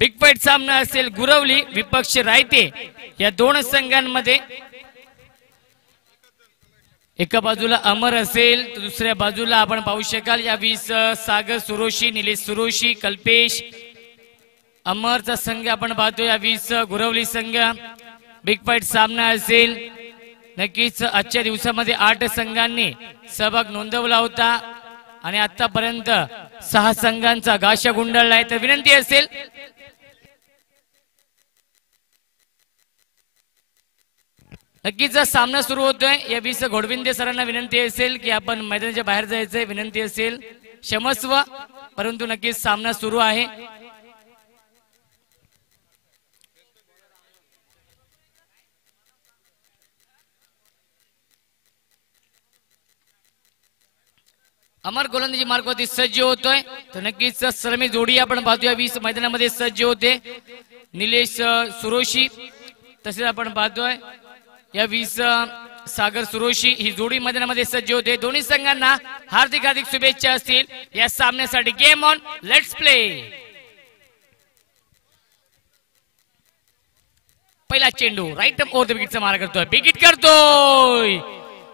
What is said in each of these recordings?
Big fight सामना असेल गुरवली विपक्ष रायते या दोन संघांमध्ये। एका बाजूला अमर असेल तर दुसऱ्या बाजूला आपण पाहू शकाल या 20 सागर सुरोशी, निलेश सुरोशी, कल्पेश अमरचा संघ आपण पाहतो। या 20 गुरवली संघ बिग फाईट सामना असेल। नक्कीच आजच्या दिवसामध्ये 8 संघांनी सहभाग नोंदवला होता आणि आतापर्यंत 6 संघांचा गाशा गुंडाळलाय। तर विनंती असेल नक्कीच सामना सुरू होतोय। या 20 घोडविंदे सरांना विनंती असेल की आपण मैदानाच्या बाहेर जायचंय, विनंती असेल क्षमस्व, परंतु नक्कीच सामना सुरू आहे। अमर गोलंदाजी मार्गावरती सज्ज होतोय तर नक्कीच सलामी जोडी आपण पाहतोय 20 मैदानामध्ये सज्ज होते। निलेश सुरोशी तसेच आपण पाहतोय या 20 सागर सुरोशी ही जोडी मैदानामध्ये सज्ज होते। दोन्ही संघांना हार्दिक हार्दिक शुभेच्छा असतील या सामन्यासाठी। Game on, let's play. पहिला चेंडू राईट ओव्हर द विकेटचा मारा करतोय, विकेट करतोय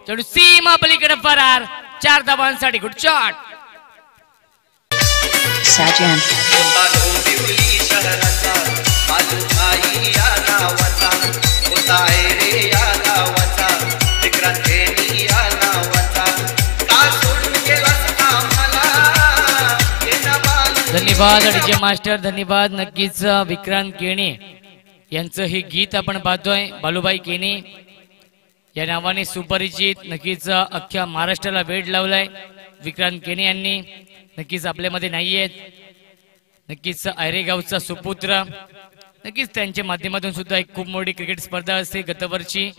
चेंडू सीमा पलीकडे फरार, 4 धावांसाठी गुड शॉट। साजन धन्यवाद डीजे मास्टर, धन्यवाद। नक्कीच विक्रांत केणे यांचं हे गीत आपण पाहतोय। बालूबाई केणे या नावाने सुपरिचित, नक्कीच अख्ख्या महाराष्ट्राला वेड लावलाय विक्रांत केणे यांनी। नक्कीच आपल्यामध्ये नाहीयेत, नक्कीच आयरेगावचा सुपुत्र, नक्कीच त्यांच्या माध्यमातून सुद्धा एक खूप मोठी क्रिकेट स्पर्धा असते गतवर्षी।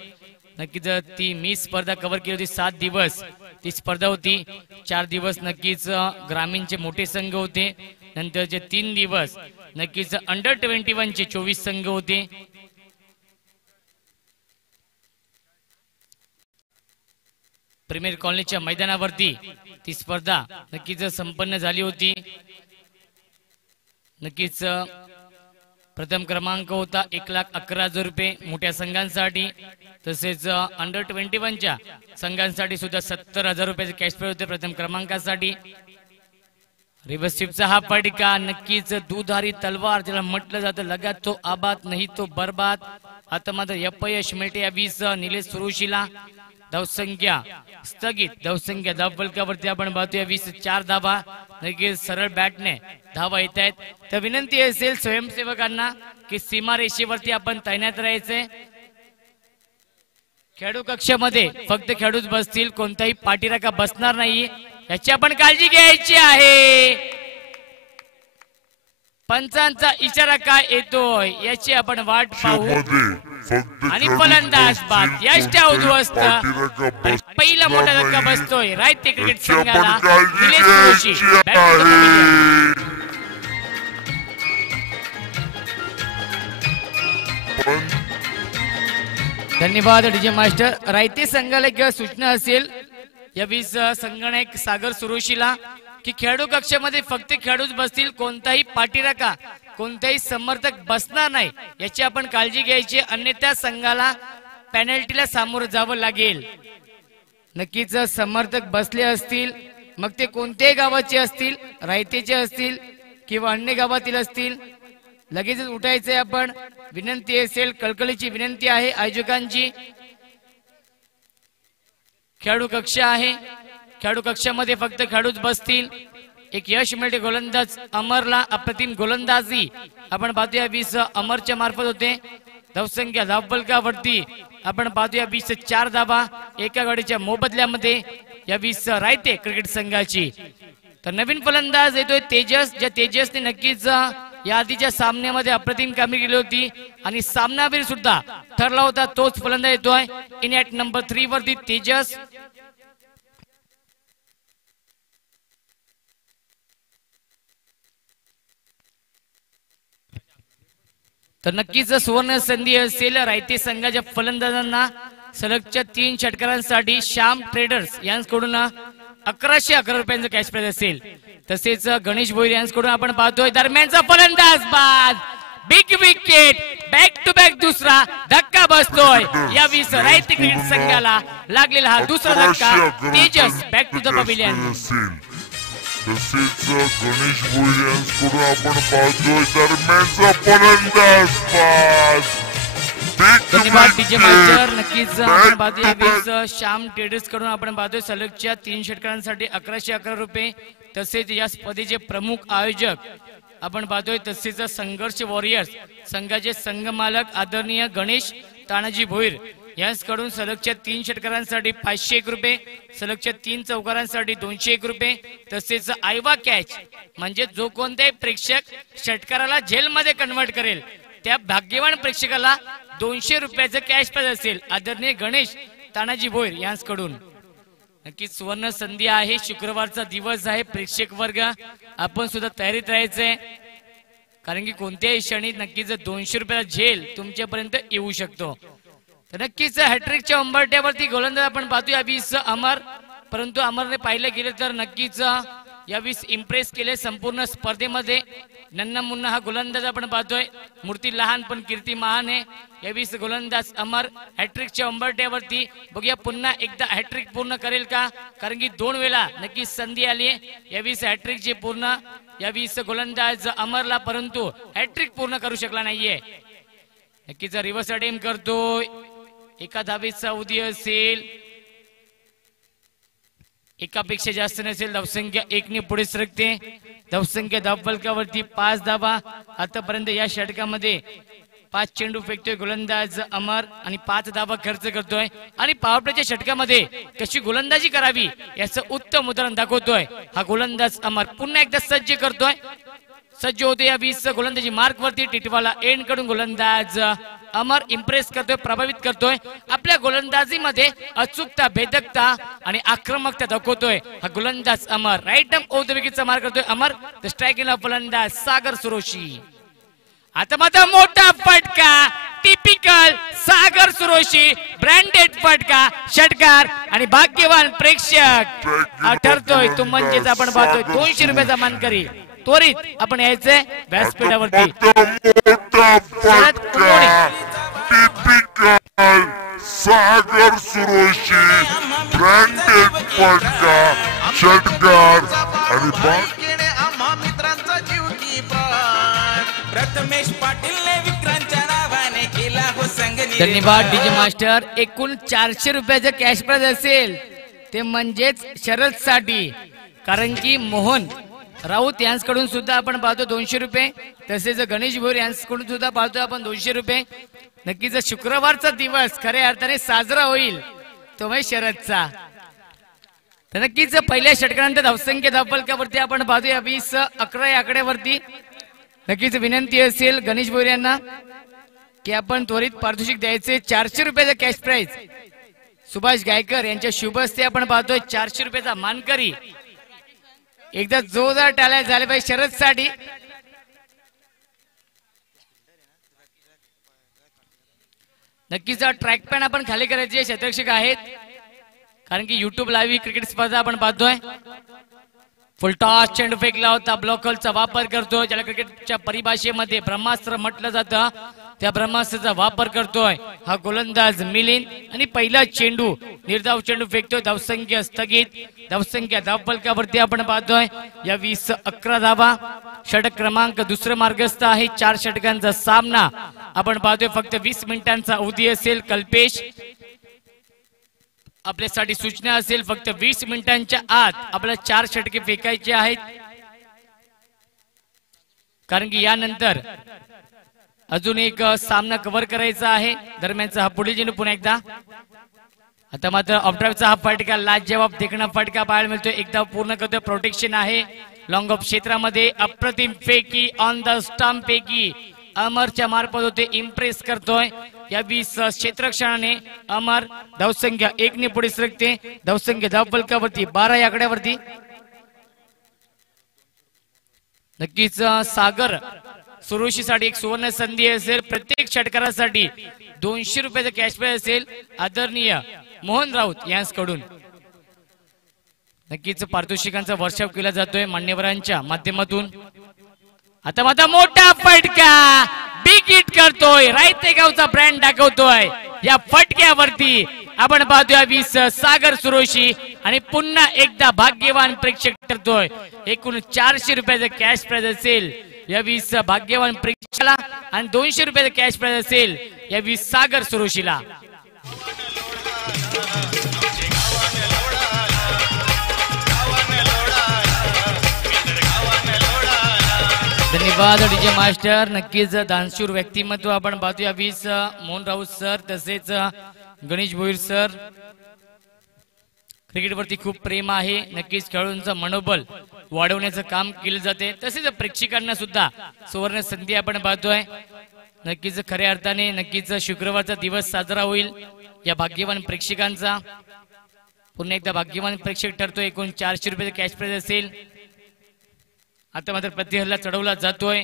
नक्कीच ती मी स्पर्धा कव्हर केली होती, 7 दिवस ती स्पर्धा होती। 4 दिवस नक्कीच ग्रामीणचे मोठे संघ होते, नंतरचे 3 दिवस नक्कीच अंडर 21 चे 24 संघ होते। प्रीमियर कॉलनीच्या मैदानावरती ती स्पर्धा नक्कीच संपन्न झाली होती। नक्कीच प्रथम क्रमांक होता 1,11,000 रुपये मोठ्या संघांसाठी, तसेच अंडर 21 च्या संघांसाठी सुद्धा 70,000 रुपयाचे कॅश प्राइज होते प्रथम क्रमांकासाठी। रिव्हर्सिपचा हा फटका नक्कीच दुधारी तलवार ज्याला म्हटलं जातं, लगात तो आबाद नाही तो बर्बाद। आता मात्र अपयश मिळते या 20 निलेश सुरोशीला। धावसंख्या स्थगित, धावसंख्या धावफलकावरती आपण पाहतोय 20 4 धावा, नक्कीच सरळ बॅटने धावा येत आहेत। तर विनंती असेल स्वयंसेवकांना की सीमारेषेवरती आपण तैनात राहायचंय। खेळाडू कक्षामध्ये फक्त खेळाडूच बसतील, कोणताही पाठीराखा बसणार नाही, याची आपण काळजी घ्यायची आहे। पंचांचा इशारा काय येतोय याची आपण वाट पाहू। आणि फलंदाज बाद यष्टा उद्ध्वस्त, पहिला मोठा धक्का बसतोय रायते क्रिकेट संघाला। निलेश सुरोशी धन्यवाद डीजे मास्टर। रायते संघाला एक सूचना असेल या 20 संगणक सागर सुरोशीला की खेळाडू कक्षामध्ये फक्त खेळाडूच बसतील, कोणताही पाठीराखा कोणताही समर्थक बसणार नाही, याची आपण काळजी घ्यायची, अन्यथा संघाला पेनल्टीला सामोरं जावं लागेल। नक्कीच समर्थक बसले असतील, मग ते कोणत्याही गावाचे असतील, रायतेचे असतील किंवा अन्य गावातील असतील, लगेचच उठायचंय आपण। विनंती असेल, कळकळीची विनंती आहे आयोजकांची। खेळाडू कक्ष आहे, खेळाडू कक्षामध्ये फक्त खेळाडूच बसतील। एक यश मिळते गोलंदाज अमरला, अप्रतिम गोलंदाजी आपण पाहतोय 20 अमरच्या मार्फत होते। धावसंख्या धावफलकावरती आपण पाहतोय 20 4 धावा एका गाडीच्या मोबदल्यामध्ये या 20 रायते क्रिकेट संघाची। तर नवीन फलंदाज येतोय तेजस, ज्या तेजसने नक्कीच या आधीच्या सामन्यामध्ये अप्रतिम कामगिरी केली होती आणि सामनावीर सुद्धा ठरला होता, तोच फलंदाज येतोय इन ॲट नंबर 3 वरती तेजस। तर नक्कीच सुवर्ण संधी असेल रायते संघाच्या फलंदाजांना सलगच्या 3 षटकारांसाठी श्याम ट्रेडर्स यांच्याकडून 1111 रुपयांचं कॅश प्राइज असेल. तसेच गणेश भोईर यांच्याकडून आपण पाहतोय दरम्यानचा फलंदाज बाद, big wicket, back to back दुसरा धक्का बसतोय. या 20 रायती क्रिकेट संघाला लागलेला हा दुसरा धक्का. Tejas back to the pavilion. तसेच गणेश भोईर यांच्याकडून आपण पाहतोय दरम्यानचा फलंदाज बाद. धन्यवाद डीजे मास्टर. नक्कीच आपण पाहतोय श्याम ट्रेडर्स कडून आपण पाहतोय सलगच्या 3 षटकांसाठी 1111 रुपये. तसेच या स्पर्धेचे प्रमुख आयोजक आपण पाहतोय तसेच संघर्ष वॉरियर्स संघाचे संघ मालक आदरणीय गणेश तानाजी भोईर यांच्याकडून सलगच्या 3 षटकारांसाठी 501 रुपये, सलगच्या 3 चौकारांसाठी 201 रुपये. तसेच आयवा कॅच म्हणजे जो कोणत्याही प्रेक्षक षटकाराला जेलमध्ये कन्वर्ट करेल त्या भाग्यवान प्रेक्षकाला 200 रुपयाचं कॅश प्राइज असेल आदरणीय गणेश तानाजी भोईर यांच्याकडून. नक्कीच सुवर्ण संधी आहे. शुक्रवारचा दिवस आहे. प्रेक्षक वर्ग आपण सुद्धा तयारीत राहायचंय कारण की कोणत्याही क्षणी नक्कीच 200 रुपयाचा झेल तुमच्यापर्यंत येऊ शकतो. तर नक्कीच हॅट्रिकच्या उंबरठ्यावरती गोलंदाज आपण पाहतोय 20 अमर. परंतु अमरने पाहिलं गेलं तर नक्कीच या 20 इम्प्रेस केले संपूर्ण स्पर्धेमध्ये. नन्ना मुन्ना हा गोलंदाज आपण पाहतोय. मूर्ती लहान पण कीर्ती महान आहे. या 20 गोलंदाज अमर हॅट्रिकच्या उंबरठ्यावरती. बघूया पुन्हा एकदा हॅट्रिक पूर्ण करेल का, कारण की 2 वेळा नक्कीच संधी आली आहे या 20 हॅट्रिकची पूर्ण. या 20 गोलंदाज अमरला परंतु हॅट्रिक पूर्ण करू शकला नाहीये. नक्कीच रिव्हर्स अटेम्प्ट करतोय. एका धावेचा उदी असेल, एकापेक्षा जास्त नसेल. धावसंख्या 1 ने पुढे सरकते. धावसंख्या धावफलकावरती 5 धावा. आतापर्यंत या षटकामध्ये 5 चेंडू फेकतोय गोलंदाज अमर आणि 5 धावा खर्च करतोय. आणि पॉवरप्लेच्या षटकामध्ये कशी गोलंदाजी करावी याचं उत्तम उदाहरण दाखवतोय हा गोलंदाज अमर. पुन्हा एकदा सज्ज करतोय. सज्ज होते या 20 गोलंदाजी मार्क वरती. टिटवाला एंड कडून गोलंदाज अमर इम्प्रेस करतोय, प्रभावित करतोय. आपल्या गोलंदाजीमध्ये अचूकता, भेदकता आणि आक्रमकता दाखवतोय हा गोलंदाज अमर. राईट आर्म ऑफ द विकेटचा मार्क करतोय अमर. द स्ट्रायकिंग फलंदाज सागर सुरोशी. आता मात्र मोठा फटका, टिपिकल सागर सुरोशी ब्रँडेड फटका. षटकार आणि भाग्यवान प्रेक्षक ठरतोय तो म्हणजेच आपण पाहतोय 200 रुपयाचा मानकरी. त्वरित आपण यायचंय व्यासपीठावरती. सागर सुरोशी ब्रँडेड फटका, षटकार आणि मित्रांचा जीव की प्राण. प्रथमेश पाटीलने विक्रांतच्या नावाने केला हो संगनी. धन्यवाद डीजे मास्टर. एकूण 400 रुपयाचं कॅश प्राइज असेल ते म्हणजेच शरद साठी, कारण की मोहन राऊत यांच्याकडून सुद्धा आपण पाहतो 200 रुपये. तसेच गणेश भोईर यांच्याकडून सुद्धा पाहतो आपण 200 रुपये. नक्कीच शुक्रवारचा दिवस खऱ्या अर्थाने साजरा होईल तो म्हणजे शरदचा. तर नक्कीच पहिल्या षटकानंतर धावसंख्या धावफलकावरती आपण पाहतो या 20-11 या आकड्यावरती. नक्कीच विनंती असेल गणेश भोईर यांना की आपण त्वरित पारितोषिक द्यायचे. 400 रुपयाचा कॅश प्राइज सुभाष गायकर यांच्या शुभ हस्ते आपण पाहतोय 400 रुपयाचा मानकरी. एकदा जोरदार टाळ्या झाल्या पाहिजे शरद साठी. नक्कीच ट्रॅक पॅन आपण खाली करायचे क्षेत्ररक्षक आहेत, कारण की युट्यूब लाईव्ह क्रिकेट स्पर्धा आपण पाहतोय. फुलटॉस चेंडू फेकला होता, ब्लॉकलचा वापर करतोय, ज्याला क्रिकेटच्या परिभाषेमध्ये ब्रह्मास्त्र म्हटलं जातं. त्या ब्रह्मास्त्राचा वापर करतोय हा गोलंदाज मिलिंद. आणि पहिला चेंडू निर्धाव चेंडू फेकतोय. धावसंख्या स्थगित. धावसंख्या धावफलकावरती आपण पाहतोय या 20-11 धावा. षटक क्रमांक दुसरं मार्गस्थ आहे. 4 षटकांचा सामना आपण पाहतोय. फक्त 20 मिनिटांचा अवधी असेल. कल्पेश आपल्यासाठी सूचना असेल, फक्त 20 मिनिटांच्या आत आपल्याला 4 षटके फेकायचे आहेत, कारण की यानंतर अजून एक सामना कव्हर करायचा आहे. दरम्यानचा हा पुढील चेंडू पुन्हा एकदा. आता मात्र ऑफ ड्राईव्हचा हा फटका लाजवाब देखणा फटका पाहायला मिळतोय. एकदा पूर्ण करतोय. प्रोटेक्शन आहे लॉंग ऑफ क्षेत्रामध्ये. अप्रतिम फेकी ऑन द स्टंप पैकी अमरच्या मार्फत होते. इम्प्रेस करतोय या 20 क्षेत्ररक्षणाने अमर. धावसंख्या 1 ने पुढे सरकते. धावसंख्या धावफलकावरती 12 या आकड्यावरती. नक्कीच सागर सुरोशीसाठी एक सुवर्ण संधी असेल. प्रत्येक षटकारासाठी 200 रुपयाचा कॅश प्राइज असेल आदरणीय मोहन राऊत यांच्याकडून. नक्कीच पारितोषिकांचा वर्षाव केला जातोय मान्यवरांच्या माध्यमातून। आता माझा मोठा फटका बिग हिट करतोय, रायते गावचा ब्रँड दाखवतोय। या फटक्यावरती आपण पाहतोय 20 सागर सुरोशी आणि पुन्हा एकदा भाग्यवान प्रेक्षक ठरतोय। एकूण 400 रुपयाचं कॅश प्राइज असेल या 20 भाग्यवान प्रेक्षकाला आणि 200 रुपयाचं कॅश प्राइज असेल या 20 सागर सुरोशीला। धन्यवाद डीजे मास्टर। नक्कीच दानशूर व्यक्तिमत्व आपण पाहतोय 20 मोहन राऊत सर तसेच गणेश भोईर सर। क्रिकेटवरती खूप प्रेम आहे, नक्कीच खेळाडूंचं मनोबल वाढवण्याचं काम केलं जाते, तसेच प्रेक्षकांना सुद्धा सुवर्ण संधी आपण पाहतोय। नक्कीच खऱ्या अर्थाने नक्कीच शुक्रवारचा दिवस साजरा होईल या भाग्यवान प्रेक्षकांचा। पुन्हा एकदा भाग्यवान प्रेक्षक ठरतोय। एकूण 400 रुपयाचा कॅश प्राइज असेल। आता मात्र प्रतिहल्ला चढवला जातोय।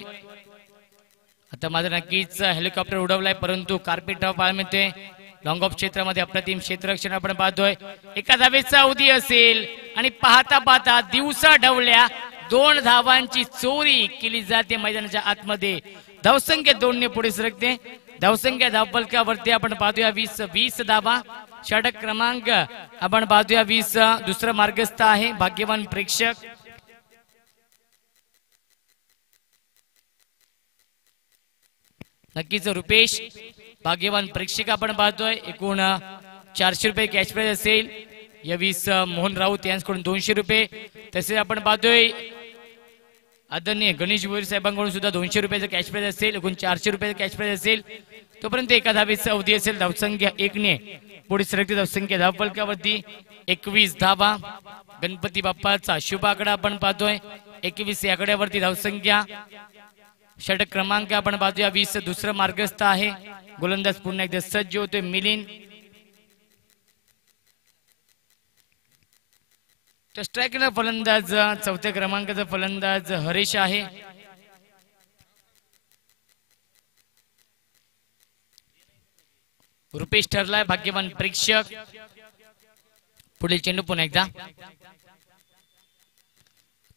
आता मात्र नक्कीच हेलिकॉप्टर उडवलाय, परंतु कार्पेट ड्रॉप पाहायला मिळते। लॉंग ऑफ क्षेत्रामध्ये अप्रतिम क्षेत्ररक्षण आपण पाहतोय। एका धावेचा अवधी असेल आणि पाहता पाहता दिवसा ढवल्या 2 धावांची चोरी केली जाते मैदानाच्या आतमध्ये। धावसंख्या 2 ने पुढे सरकते। धावसंख्या धावफलकावरती आपण पाहतोय 20 धावा। षटक क्रमांक आपण पाहतोय 20 दुसरा मार्गस्थ आहे भाग्यवान प्रेक्षक। नक्कीच रुपेश भाग्यवान प्रेक्षक आपण पाहतोय। एकूण 400 रुपये कॅश प्राइज असेल या 20 मोहन राऊत यांच्याकडून 200 रुपये। तसेच आपण पाहतोय आदरणीय गणेश भोईर साहेबांकडून सुद्धा 200 रुपयाचा कॅश प्राइज असेल। एकूण 400 रुपयाचा कॅश प्राइज असेल। तोपर्यंत एका धावेचा अवधी असेल। धावसंख्या 1 ने पुढे सरकते। धावसंख्या धावफलकावरती 21 धावा। गणपती बाप्पाचा शुभ आकडा आपण पाहतोय 21 या आकड्यावरती धावसंख्या। षटक क्रमांक आपण पाहतोय 20 दुसरा मार्गस्थ आहे। गोलंदाज पुन्हा एकदा सज्ज होतोय मिलिंद। तर स्ट्रायकरला फलंदाज 4थ्या क्रमांकाचा फलंदाज हरीश आहे। रुपेश ठरलाय भाग्यवान प्रेक्षक। पुढील चेंडू पुन्हा एकदा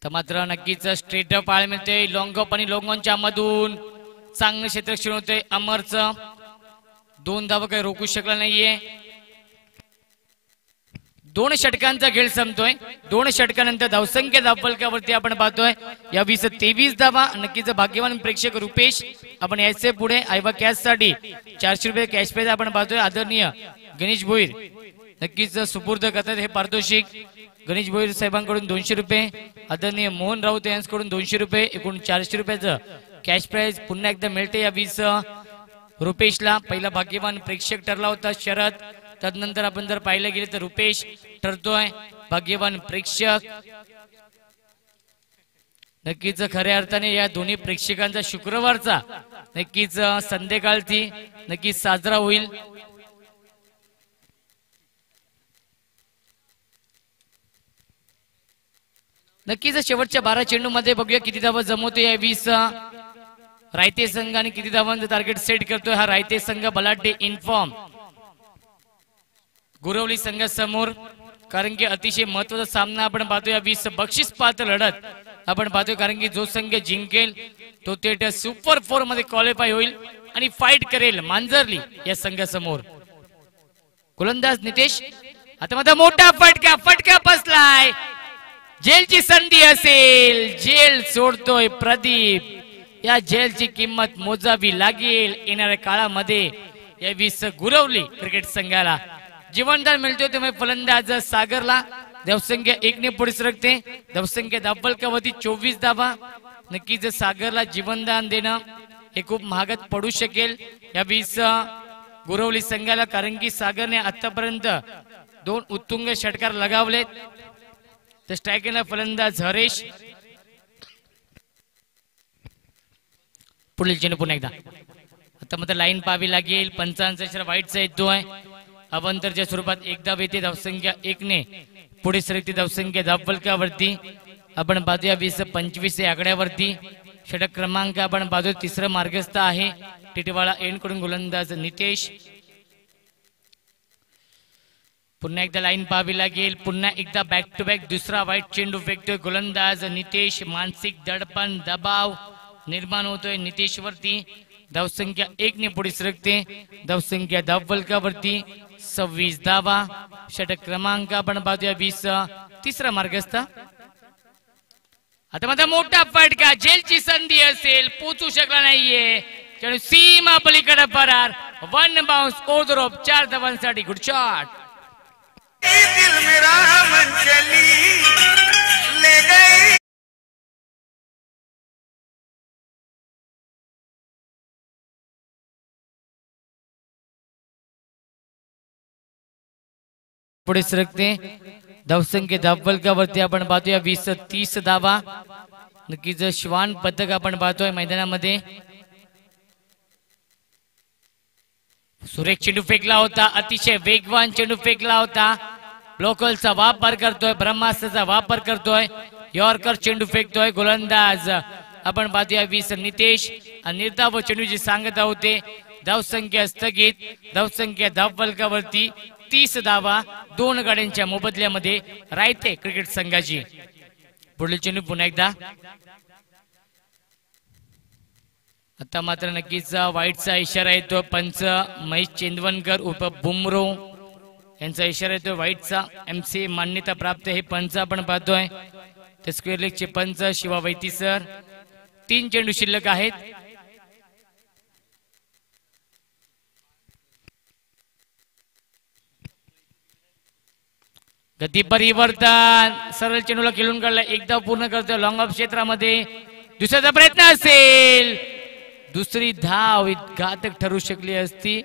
तर मात्र नक्कीच स्ट्रेट ड्रॉप पाहायला मिळते। लॉंग ऑफ आणि लॉंग ऑनच्या मधून चांगलं क्षेत्ररक्षण होतंय अमरचं। 2 धावा काही रोखू शकला नाहीये। 2 षटकांचा खेळ संपतोय। 2 षटकानंतर धावसंख्या धावफलकावरती आपण पाहतोय या 20 23 धावा। नक्कीच भाग्यवान प्रेक्षक रुपेश आपण यायचे पुढे आयवा कॅश साठी 400 रुपये कॅश प्राइज आपण पाहतोय। आदरणीय गणेश भोईर नक्कीच सुपूर्द करतात हे पारितोषिक। गणेश भोईर साहेबांकडून 200 रुपये। आदरणीय मोहन राऊत यांच्याकडून 200 रुपये। एकूण 400 रुपयाचं कॅश प्राइज पुन्हा एकदा मिळते या 20 रुपेशला। पहिला भाग्यवान प्रेक्षक ठरला होता शरद, तदनंतर आपण जर पाहिलं गेले तर रुपेश ठरतोय भाग्यवान प्रेक्षक। नक्कीच खऱ्या अर्थाने या दोन्ही प्रेक्षकांचा शुक्रवारचा नक्कीच संध्याकाळची नक्कीच साजरा होईल। नक्कीच शेवटच्या 12 चेंडू मध्ये बघूया किती धावा जमवतोय या 20 रायते संघ आणि किती धावांचं टार्गेट सेट करतोय हा रायते संघ। बलाढ्य इन्फॉर्म गुरवली संघासमोर, कारण की अतिशय महत्वाचा सामना आपण पाहतोय या 20 बक्षीस पात्र लढत आपण पाहतोय। कारण की जो संघ जिंकेल तो थेट सुपर 4 मध्ये क्वालिफाय होईल आणि फाईट करेल मांजरली या संघासमोर। गोलंदाज नितेश आता माझा मोठा फटका बसलाय। जेलची संधी असेल, जेल सोडतोय प्रदीप। या जेलची किंमत मोजावी लागेल येणाऱ्या काळामध्ये या 20 गुरवली क्रिकेट संघाला। जीवनदान मिळतोय त्यामुळे फलंदाज सागरला। धावसंख्या 1 ने पुढे सरकते। धावसंख्या धावफलकावरती 24 धावा। नक्कीच सागरला जीवनदान देणं हे खूप महागात पडू शकेल या 20 गुरवली संघाला, कारण की सागरने आतापर्यंत 2 उत्तुंग षटकार लगावलेत। तर स्ट्रायकरला फलंदाज हरीश। पुढील चेंडू पुन्हा एकदा आता मात्र लाईन पाहावी लागेल। 55 वाईटचा येतोय। अवंतरच्या स्वरूपात एकदा येते। धावसंख्या 1 ने पुढे सरकते। धावसंख्या धावफलकावरती आपण पाहतोय 20 25 या आकड्यावरती। षटक क्रमांक आपण पाहतोय 3रं मार्गस्थ आहे। टिटवाळा एंड कडून गोलंदाज नितेश। पुन्हा एकदा लाईन पाहावी लागेल. पुन्हा एकदा बॅक टू बॅक दुसरा वाईट चेंडू फेकतोय गोलंदाज नितेश. मानसिक दडपण दबाव निर्माण होतोय नितेश वरती. धावसंख्या 1 ने पुढे सरकते. धावसंख्या धावफलकावरती 26 धावा. षटक क्रमांक आपण पाहतोय 20. तिसरा मार्गस्थ. आता माझा मोठा फटका जेलची संधी असेल पोचू शकला नाहीये. चेंडू सीमा पलीकडे फरार. 1 बाउन्स ओव्हर 4 धावांसाठी. Good shot. दिल मेरा मन चली ले गई. पुढे सरकते. धावसंख्या धावफलकावरती आपण पाहतोय 20-30 धावा. नक्कीच श्वान पदक आपण पाहतोय मैदानामध्ये. सुरेख चेंडू फेकला होता. अतिशय वेगवान चेंडू फेकला होता. ब्लॉकलचा वापर करतोय. ब्रह्मास्त्राचा वापर करतोय. यॉर्कर चेंडू फेकतोय गोलंदाज आपण पाहतोय 20 नितेश. आणि निर्धाव चेंडूची सांगता होते. धावसंख्या स्थगित. धावसंख्या धावफलकावरती 30 धावा. 2 गाड्यांच्या मोबदल्यामध्ये रायते क्रिकेट संघाची. पुढील चेंडू पुन्हा एकदा. आता मात्र नक्कीच वाईटचा इशारा येतो. पंच महेश चेंदवनकर उर्फ बुमरो यांचा इशारा येतो वाईटचा. MC मान्यता प्राप्त हे पंच आपण पाहतोय. ते स्क्वेअर लेगचे पंच शिवा वैती सर. 3 चेंडू शिल्लक आहेत. गती परिवर्तन. सरळ चेंडूला खेळून काढला. एकदा पूर्ण करतोय लॉंग ऑफ क्षेत्रामध्ये. दुसऱ्याचा प्रयत्न असेल. दुसरी धाव घातक ठरू शकली असती.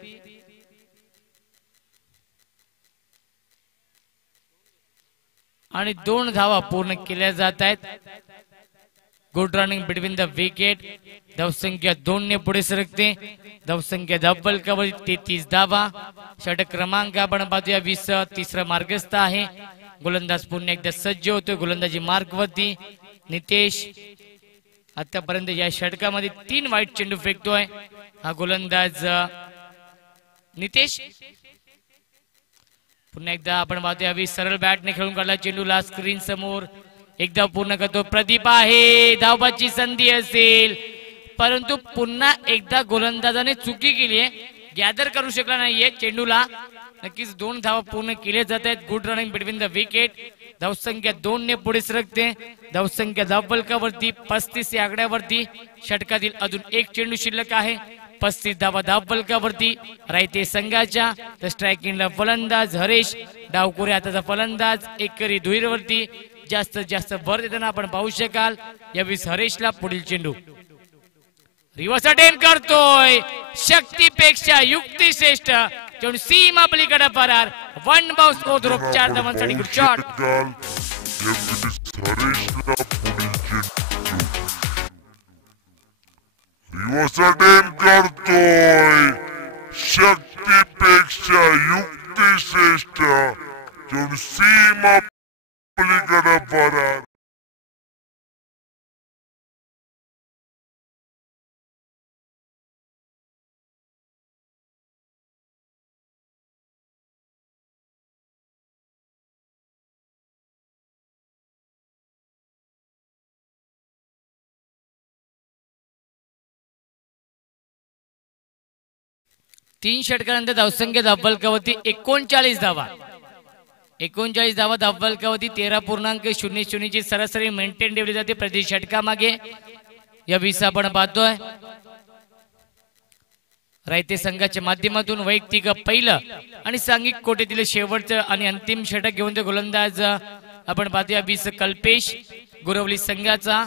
आणि 2 धावा पूर्ण केल्या जात आहेत. Good running between the wicket. धावसंख्या 2 ने पुढे सरकते. धावसंख्या धावफलकावर 33 धावा. षटक क्रमांक आपण पाहतोया 20. तिसरा मार्गस्थ आहे. गोलंदाज पुन्हा एकदा सज्ज होतोय गोलंदाजी मार्क वरती. नितेश आतापर्यंत या षटकामध्ये 3 वाईट चेंडू फेकतोय हा गोलंदाज नितेश. पुन्हा एकदा आपण पाहतोय सरळ बॅटने खेळून काढला चेंडूला स्क्रीन समोर. एकदा पूर्ण करतो. प्रदीप आहे. धावबाची संधी असेल परंतु पुन्हा एकदा गोलंदाजाने चुकी केली आहे. गॅदर करू शकला नाहीये चेंडूला. नक्कीच 2 धावा पूर्ण केले जात आहेत. Good running between the wicket. धावसंख्या 2 ने पुढे सरकते. धावसंख्या धावफलकावरती 35 या आकड्यावरती. षटकातील अजून 1 चेंडू शिल्लक आहे. 35 धावा धावफलकावरती रायते संघाच्या. तर स्ट्रायकिंगला फलंदाज हरेश. डावकुरे हाताचा फलंदाज एकरी दुहेरीवरती. जास्तीत जास्त भर देताना आपण पाहू शकाल. यावेळी हरेशला पुढील चेंडू. रिव्हर्स अटेम्प्ट करतोय. शक्तीपेक्षा युक्ती श्रेष्ठ. चेंडू सीमा पलीकडे फरार. 1 बाउन्स ओव्हर 4 धावांसाठी. Good shot. रिव्हर्स अटेम्प्ट करतोय. शक्तीपेक्षा युक्ती श्रेष्ठ. चेंडू सीमा पलीकडे फरार. तीन षटकानंतर धावसंख्या धावफलकावरती 39 धावा. 39 धावा धावफलकावरती 13.00 ची सरासरी मेंटेन ठेवली जाते प्रति षटकामागे. या 20 आपण पाहतोय रायते संघाच्या माध्यमातून वैयक्तिक पहिलं आणि सांघिक कोटीतील शेवटचं आणि अंतिम षटक घेऊन ते गोलंदाज आपण पाहतोय 20 कल्पेश गुरवली संघाचा.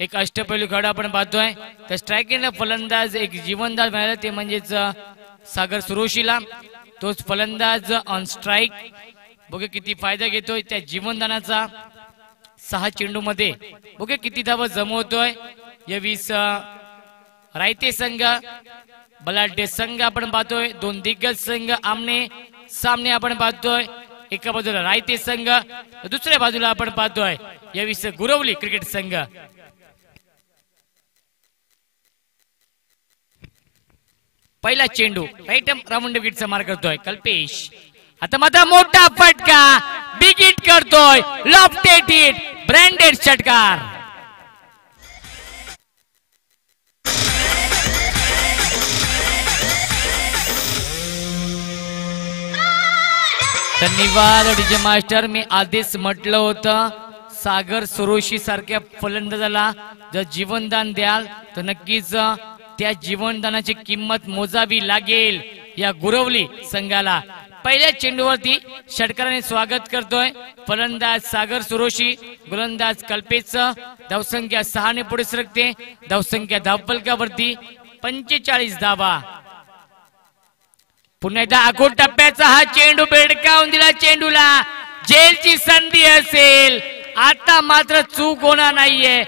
एक अष्टपैलू खेळाडू आपण पाहतोय. तर स्ट्रायकिंगला फलंदाज एक जीवनदान मिळाला ते म्हणजेच सागर सुरोशीला. तोच फलंदाज ऑन स्ट्राइक. बघे किती फायदा घेतोय त्या जीवनदानाचा. 6 चेंडू मध्ये बघे किती धावा जमवतोय. या 20 रायते संघ बलाढ्य संघ आपण पाहतोय. 2 दिग्गज संघ आमने सामने आपण पाहतोय. एका बाजूला रायते संघ दुसऱ्या बाजूला आपण पाहतोय या 20 गुरवली क्रिकेट संघ. पहिला चेंडू राईट राऊंड विकेटचा मार करतोय कल्पेश. आता मात्र मोठा फटका बिग हिट करतोय लॉफ्टेड हिट ब्रँडेड षटकार. धन्यवाद डीजे मास्टर. मी आधीच म्हटलं होतं सागर सुरोशी सारख्या फलंदाजाला जर जीवनदान द्याल तर नक्कीच त्या जीवनदानाची किंमत मोजावी लागेल. या गुरवली संघाला पहिल्या चेंडूवरती षटकाराने स्वागत करतोय फलंदाज सागर सुरोशी, गोलंदाज कल्पेश. धावसंख्या 6 ने पुढे सरकते. धावसंख्या धावफलकावरती 45 धावा. पुन्हा एकदा अगोदर टप्प्याचा हा चेंडू बेडकावून दिला. चेंडूला जेलची संधी असेल. आता मात्र चूक होणार नाहीये.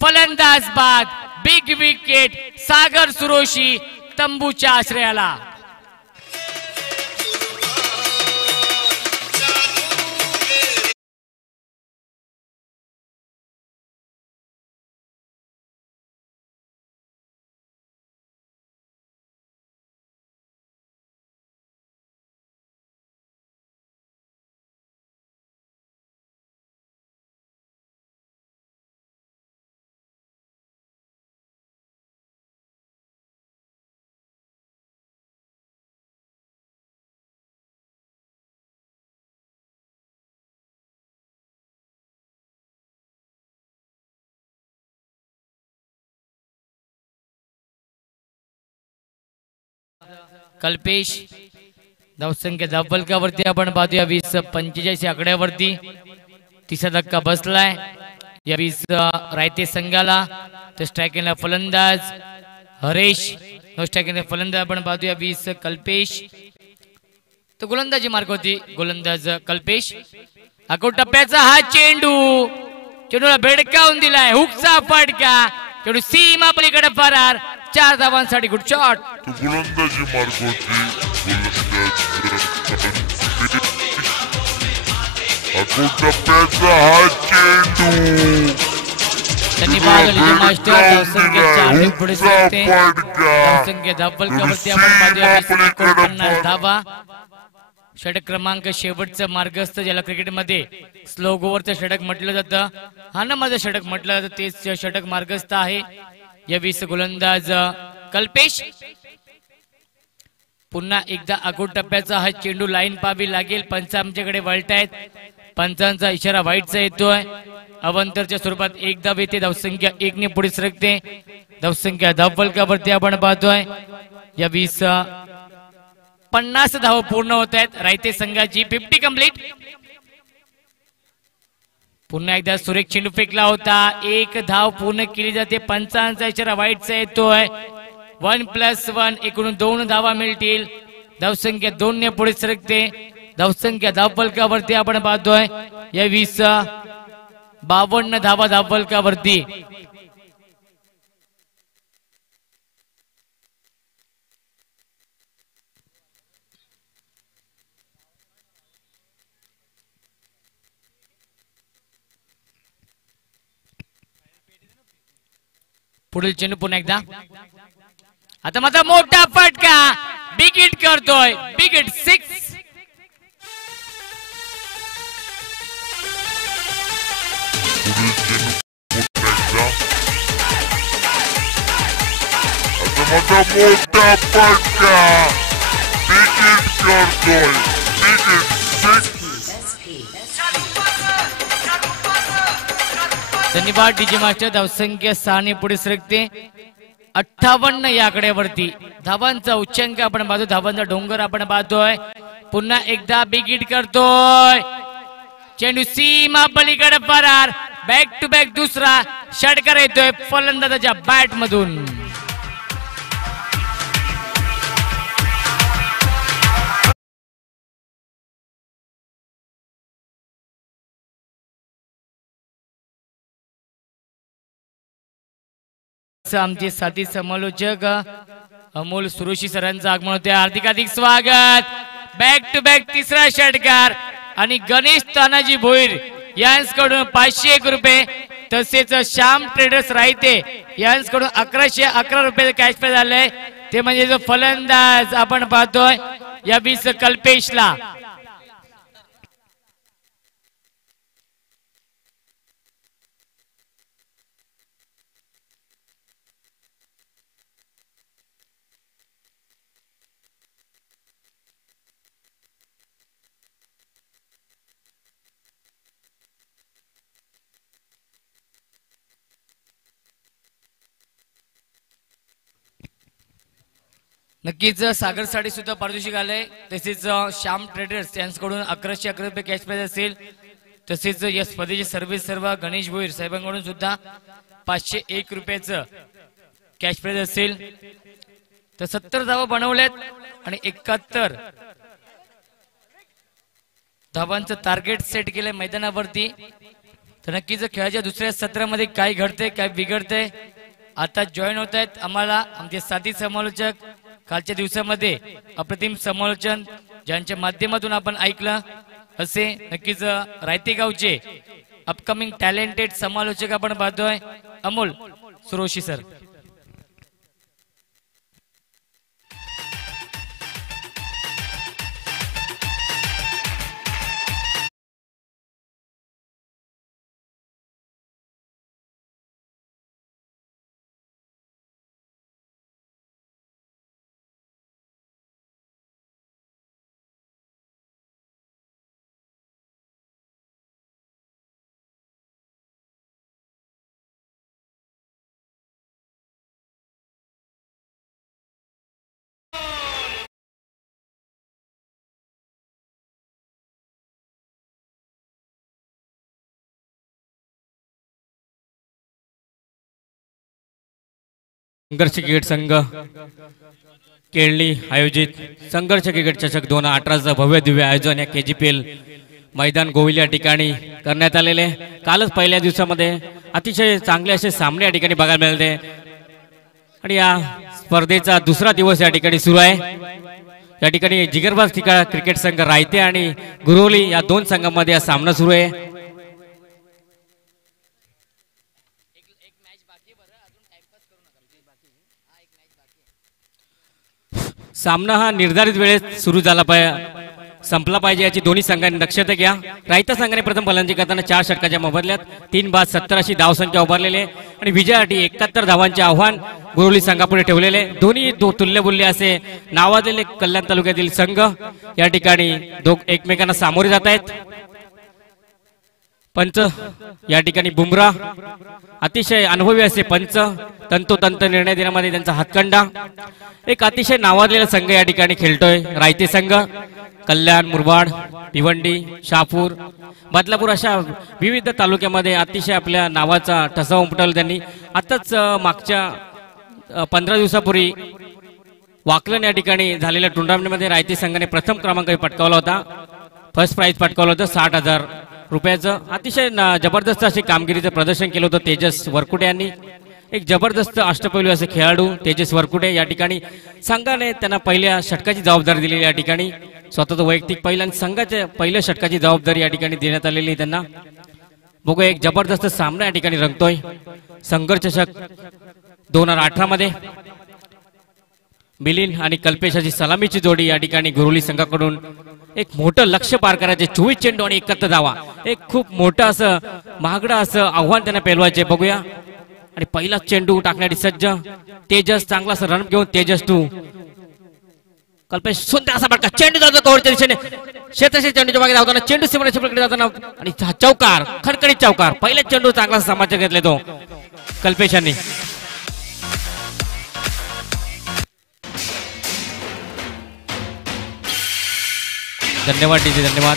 फलंदाज बाद. बिग विकेट सागर सुरोशी तंबूच्या आश्रयाला. कल्पेश धावसंख्या धावफलकावरती आपण पाहतोया 20-45 आकड्यावरती. तिसरा धक्का बसलाय या 20 रायते संघाला. तर स्ट्रायकिंगला फलंदाज हरेश, स्ट्रायकिंगला फलंदाज आपण पाहतोया 20 कल्पेश. तो गोलंदाजी मार्ग होती गोलंदाज कल्पेश. अगोदर टप्प्याचा हा चेंडूला बेडकावून दिलाय. हुकचा फटका. चेंडू सीमा पलीकडे फरार. 4 धावांसाठी गुड शॉट. गोलंदाजी मार्ग होती टप्प्याचा हा चेंडू. धन्यवाद मास्टर. धावसंख्या 4 ने पुढे सरकते. धावसंख्या धावफलकावरती आपण पाहूया 49 धावा. षटक क्रमांक शेवटचं मार्गस्थ ज्याला क्रिकेटमध्ये स्लो ओव्हरचं षटक म्हटलं जातं, हा ना माझं षटक म्हटलं जातं, तेच षटक मार्गस्थ आहे. या 20 गोलंदाज कल्पेश. पुन्हा एकदा अगोदर टप्प्याचा हा चेंडू लाईन पाहावी लागेल. पंच आमच्याकडे वळतायत. पंचांचा इशारा वाईटचा येतोय. अवंतरच्या स्वरूपात एक धाव येते. धावसंख्या 1 ने पुढे सरकते. धावसंख्या धावफलकावरती आपण पाहतोय या 50 धाव पूर्ण होत आहेत रायते संघाची. 50 कंप्लीट. पुन्हा एकदा सुरेख चेंडू फेकला होता. 1 धाव पूर्ण केली जाते. पंचांचा इशारा वाईटचा येतोय. 1+1 एकूण 2 धावा मिळतील. धावसंख्या 2 ने पुढे सरकते. धावसंख्या धावफलकावरती आपण पाहतोय या 52 धावा धावफलकावरती. पुढील चेंडू पुन्हा एकदा. आता मात्र मोठा फटका. बिग हिट करतोय. Big hit 6. आता मोठा फटका. बिग हिट करतोय. Big hit 6. धन्यवाद डीजे मास्टर. धावसंख्या 6 ने पुढे सरकते. 58 या आकड्यावरती धावांचा उच्चांक आपण पाहतो. धावांचा डोंगर आपण पाहतोय. पुन्हा एकदा बिग हिट करतोय. चेंडू सीमा पलीकडे फरार. बॅक टू बॅक दुसरा षटकार येतोय फलंदाजाच्या बॅट मधून. आमचे साथी समालोचक अमोल सुरोशी सरांचं आगमन होते. हार्दिक स्वागत. बॅक टू बॅक तिसरा षटकार आणि गणेश तानाजी भोईर यांच्याकडून 501 रुपये, तसेच श्याम ट्रेडर्स रायते यांच्याकडून 1111 रुपये कॅश प्राइज झाले. ते म्हणजे जो फलंदाज आपण पाहतोय या 20 कल्पेशला. नक्कीच सागर साडी सुद्धा पारितोषिक आलंय. तसेच श्याम ट्रेडर्स यांच्याकडून 1111 रुपये कॅश प्राइज असेल. तसेच या स्पर्धेची सर्व्हिस सर्व गणेश भोईर साहेबांकडून सुद्धा 501 रुपयाचं कॅश प्राइज असेल. तर 70 धावा बनवल्यात आणि 71 धावांचं टार्गेट सेट केलंय मैदानावरती. तर नक्कीच खेळाच्या दुसऱ्या सत्रामध्ये काय घडतंय काय बिघडतंय आता जॉईन होत आहेत आम्हाला आमचे साथी समालोचक. कालच्या दिवसामध्ये अप्रतिम समालोचन ज्यांच्या माध्यमातून आपण ऐकलं असे नक्कीच रायते गावचे अपकमिंग टॅलेंटेड समालोचक आपण पाहतोय अमोल सुरोशी सर. संघर्ष क्रिकेट संघ केळली आयोजित संघर्ष क्रिकेट चषक 2018चं भव्य दिव्य आयोजन या KGPL मैदान गोविल या ठिकाणी करण्यात आलेले. कालच पहिल्या दिवसामध्ये अतिशय चांगले असे सामने या ठिकाणी बघायला मिळाले आणि या स्पर्धेचा दुसरा दिवस या ठिकाणी सुरू आहे. या ठिकाणी जिगरबाज क्रिकेट संघ रायते आणि गुरोली या दोन संघांमध्ये हा सामना सुरू आहे. सामना हा निर्धारित वेळेत सुरू झाला संपला पाहिजे याची दोन्ही संघांनी दक्षता घ्या. रायता संघाने प्रथम फलंदाजी करताना 4 षटकाच्या मोबदल्यात 3 बाद 70 अशी धावसंख्या उभारलेले आणि विजयासाठी 71 धावांचे आव्हान गुरोली संघापुढे ठेवलेले. दोन्ही तुल्यबुल्य असे नावाजलेले कल्याण तालुक्यातील संघ या ठिकाणी एकमेकांना सामोरे जात आहेत. पंच या ठिकाणी बुमरा अतिशय अनुभवी असे पंच तंतोतंत निर्णय देण्यामध्ये त्यांचा हातखंडा. एक अतिशय नावाजलेला संघ या ठिकाणी खेळतोय रायते संघ. कल्याण मुरबाड भिवंडी शहापूर बदलापूर अशा विविध तालुक्यामध्ये अतिशय आपल्या नावाचा ठसा उमटवला त्यांनी. आताच मागच्या 15 दिवसापूर्वी वाकलन या ठिकाणी झालेल्या टुर्नामेंटमध्ये रायते संघाने प्रथम क्रमांक पटकावला होता. फर्स्ट प्राइज पटकावलं होतं 60,000 रुपयाचं. अतिशय जबरदस्त अशी कामगिरीचं प्रदर्शन केलं होतं तेजस वरकुटे यांनी. एक जबरदस्त अष्टपैलू असे खेळाडू तेजस वरकुटे या ठिकाणी संघाने त्यांना पहिल्या षटकाची जबाबदारी दिलेली या ठिकाणी. स्वतःचं वैयक्तिक पहिल्या आणि संघाच्या पहिल्या षटकाची जबाबदारी या ठिकाणी देण्यात आलेली त्यांना. बघूया एक जबरदस्त सामना या ठिकाणी रंगतोय. संघर्ष चषक 2018 मध्ये मिलिंद आणि कल्पेशाची सलामीची जोडी या ठिकाणी गुरोली संघाकडून एक मोठं लक्ष पार करायचे. 24 चेंडू आणि 71 धावा. एक खूप मोठं असं महागडं असं आव्हान त्यांना पेलवायचे. बघूया आणि पहिला चेंडू टाकण्यासाठी सज्ज तेजस. चांगला असं रन घेऊन तेजस 2 कल्पेश सुंदर असा फटका. चेंडू जातो कव्हरच्या दिशेने क्षेत्रक्षेत्र चेंडूच्या मागे धावताना चेंडू सीमारेषेकडे जाताना आणि चौकार खणखणीत चौकार. पहिला चेंडू चांगला समाचार घेतले तो कल्पेशांनी. धन्यवाद डीजे धन्यवाद.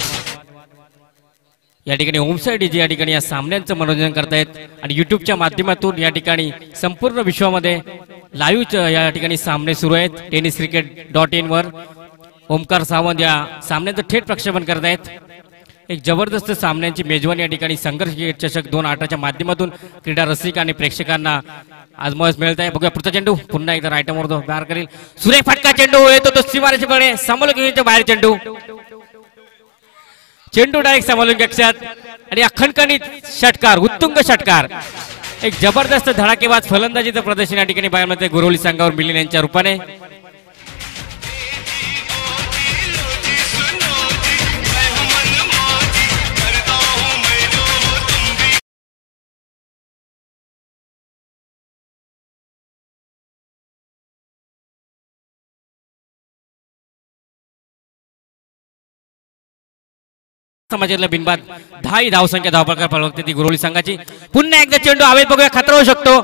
या ठिकाणी ओमसाई डीजे या ठिकाणी या सामन्यांचं मनोरंजन करतायत आणि युट्यूबच्या माध्यमातून या ठिकाणी संपूर्ण विश्वामध्ये लाईव्ह या ठिकाणी सामने सुरू आहेत. tenniscricket.in वर ओमकार सावंत या सामन्यांचं थेट प्रक्षेपण करतायत. एक जबरदस्त सामन्यांची मेजवानी या ठिकाणी संघर्ष क्रिकेट चषक 2018च्या माध्यमातून क्रीडा रसिक आणि प्रेक्षकांना आज मज मिळत आहे. बघूया पुढचा चेंडू पुन्हा एकदा राईटमवर बाहेर करेल. सुरेख फटका चेंडू येतो तो सीमारेषेकडे समोर बाहेर चेंडू. चेंडू डायरेक्ट समालून कक्षात आणि अखंडकणित षटकार उत्तुंग षटकार. एक जबरदस्त धडाकेबाज फलंदाजीचं प्रदर्शन या ठिकाणी बघायला मिळते गुरोली संघावर मिलिंद यांच्या रूपाने. समाजातला बिनबाद 10 धावसंख्या धावपळकर फलवते ती गुरोली संघाची. पुन्हा एकदा चेंडू हवेत बघूया, खतरा होऊ शकतो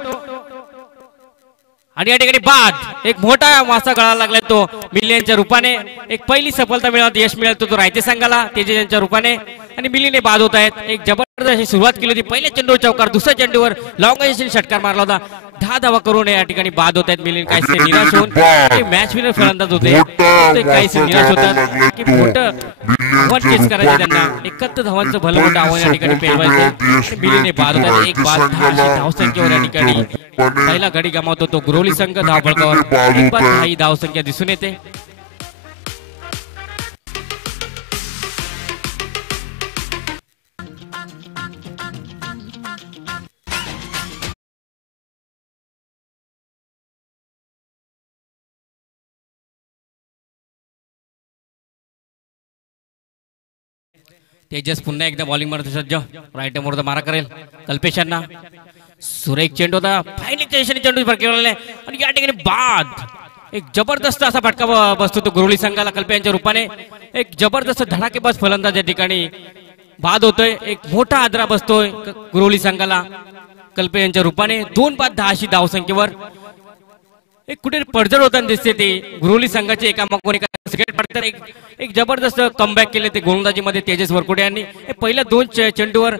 आणि या ठिकाणी बाद एक मोठा मासा गळायला लागलाय तो मिलियनच्या रूपाने. एक पहिली सफलता मिळवत यश मिळतो तो रायते संघाला तेजसच्या रूपाने आणि मिलीने बाद होत आहेत. एक जबरदस्त अशी सुरुवात केली होती, पहिल्या चेंडूवर चौकार, दुसऱ्या चेंडूवर लॉंग रेंजने षटकार मारला होता. 10 धावा करून या ठिकाणी बाद होत आहेत. मिलिन काहीसे निराश होऊन मॅच विनर फलंदाज होते, काहीसे निराश होतात की मोठं आव्हान चेस करायचं त्यांना. 71 धावांचं भलं मोठं आव्हान या ठिकाणी पेलवायचं. मिलीने बाद होत आहेत. एक बाद 10 अशी धावसंख्येवर या ठिकाणी पहिला गडी गमावतो तो गुरोली संघ. धावपळकावर एक बाद 10 धावसंख्या दिसून येते. तेजस पुन्हा एकदा बॉलिंग मारतो सज्ज. राईट मोर मारा करेल कल्पेशांना. सुरेख चेंडू होता, फायनल चेंडू फटकेला आणि या ठिकाणी बाद. एक जबरदस्त असा फटका बसतो तो गुरोली संघाला कल्पे यांच्या रूपाने. एक जबरदस्त धडाकेबाज फलंदाज या ठिकाणी बाद होतोय. एक मोठा आदरा बसतोय गुरोली संघाला कल्पे यांच्या रूपाने. 2 बाद 10 अशी धावसंख्येवर एक कुठे पडझड होताना दिसते ती गुरोली संघाची. एका सिगरेट पडतात. एक जबरदस्त कमबॅक केले ते गोलंदाजीमध्ये तेजस वरकुडे यांनी. पहिल्या 2 चेंडूवर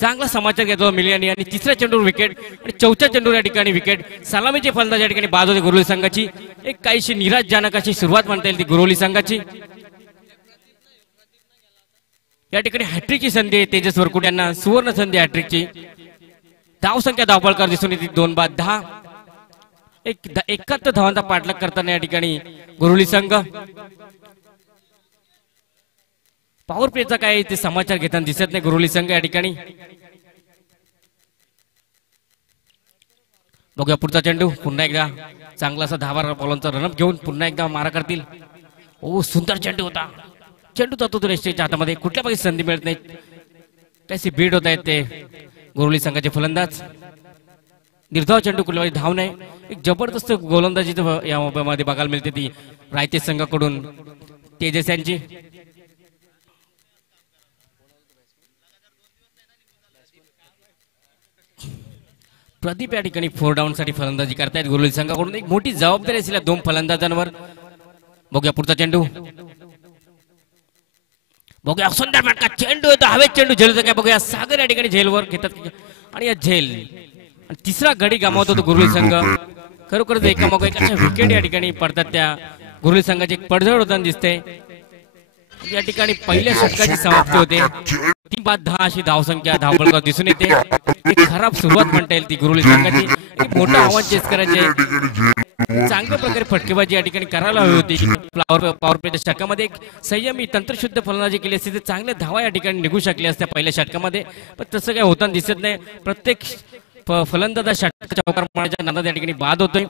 चांगला समाचार घेतो मिलियनी आणि तिसऱ्या चेंडूवर विकेट आणि चौथ्या चेंडूवर या ठिकाणी विकेट. सलामीचे फलंदाज या ठिकाणी बाद होते गुरोली संघाची. एक काहीशी निराशजनक अशी सुरुवात म्हणता येईल ती गुरोली संघाची. या ठिकाणी हॅट्रिकची संधी तेजस वरकुडे यांना, सुवर्ण संधी हॅट्रिकची. धावसंख्या धावपळकर दिसून येते 2 बाद 10. 71 धावांचा पाठलाग करताना या ठिकाणी गुरोली संघ. पॉवर प्लेचा काय ते समाचार घेताना दिसत नाही गुरोली संघ या ठिकाणी. बघूया पुढचा चेंडू. पुन्हा एकदा चांगला असा 10 बॉलांचा रनअप घेऊन पुन्हा एकदा मारा करतील. ओ सुंदर चेंडू होता. चेंडू जातो तो रेस्टेच्या हातामध्ये. कुठल्या पाहिजे संधी मिळत नाही. कशी बीड होत आहेत ते गुरोली संघाचे फलंदाज. निर्धाव चेंडू कुठल्या धाव नाही. एक जबरदस्त गोलंदाजी यामध्ये बघायला मिळते ती रायते संघाकडून तेजस यांची. प्रदीप या ठिकाणी 4 डाऊन साठी फलंदाजी करतायत गुरोली संघाकडून. एक मोठी जबाबदारी असेल 2 फलंदाजांवर. बघूया पुढचा चेंडू. बघूया सुंदर फटका. चेंडू येतो हवेत, चेंडू झेलतो काय बघूया. सागर या ठिकाणी झेलवर घेतात आणि या झेल आणि तिसरा गडी गमावतो तो गुरोली संघ. खरोखरच एकामागोम एक अशा विकेट या ठिकाणी पडतात त्या गुरोली संघाची. एक पडझड होताना दिसते. या ठिकाणी पहिल्या षटकाची समाप्ती होते. 3 बाद 10 अशी धावसंख्या धावपळकर दिसून येते. एक खराब सुरुवात म्हणता येईल ती गुरोली संघाची. एक मोठं आव्हान चेस करायचे. चांगल्या प्रकारे फटकेबाजी या ठिकाणी करायला हवी होती. पॉवर प्लेच्या षटकामध्ये एक संयमी तंत्रशुद्ध फलंदाजी केली असती तर चांगल्या धावा या ठिकाणी निघू शकल्या असत्या पहिल्या षटकामध्ये. पण तसं काही होताना दिसत नाही. प्रत्येक फलंदाज षटकाच्या चौकार मारण्याच्या नादात या ठिकाणी बाद होतोय.